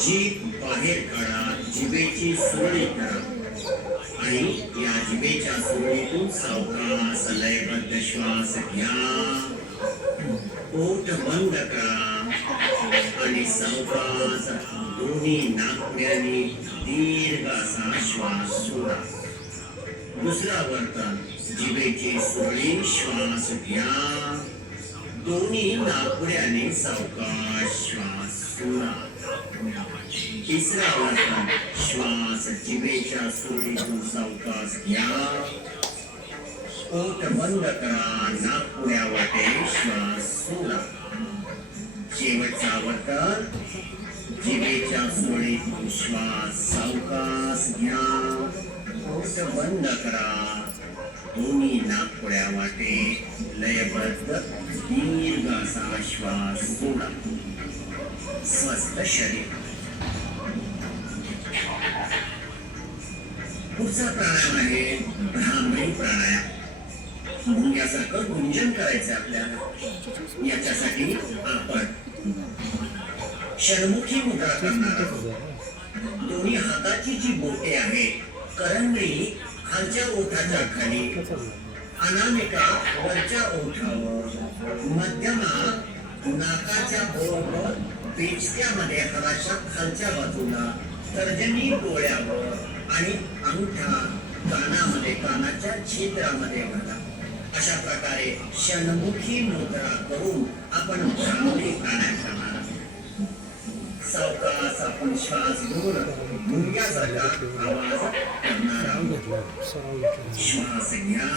जीभ बाहेर काढा, जिभेची सुरळी करा आणि या जिभेच्या सुरळीतून सावकाश लयबद्ध श्वास घ्या. पोट बंद करा आणि सावकाश दोन्ही नाकपुड्यांनी दीर्घ असा श्वास सोडा. दुसरा वर्तन, जिभेची सुरळी श्वास घ्या, दोन्ही नाकपुड्याने सावकाश श्वास सोडा. तिसरा वर्तन, श्वास जिभेच्या सुरळीतून सावकाश घ्या, पोट बंद करा, नाकपुड्या वाटे श्वास सोडा. शेवटचा वर्तन, जिभेच्या सुरळीतून श्वास सावकाश घ्या, पोट बंद करा, दोन्ही नाकपुड्या वाटे लयबद्ध दीर्घ असा श्वास सोडा. स्वस्थ शरीर. पुढचा प्राणायाम आहे भ्रामरी प्राणायाम. मुंग्यासारखं गुंजन करायचं आपल्याला. याच्यासाठी आपण षण्मुखी मुद्रा करणार आहोत. दोन्ही हाताची जी बोटे आहेत, करंगळी खालच्या ओठाच्या खाली, अनामिका वरच्या ओठावर, मध्यमा नाकाच्या बरोबर पेचक्यामध्ये हाडाच्या खालच्या बाजूला, तर्जनी डोळ्यावर आणि अंगठा कानामध्ये, कानाच्या छिद्रामध्ये घाला. अशा प्रकारे षण्मुखी मुद्रा करून आपण भ्रामरी प्राणायाम करणार आहोत. सावकाश आपण श्वास घेऊन मुंग्यासारखा आवाज करणार आहोत. श्वास घ्या.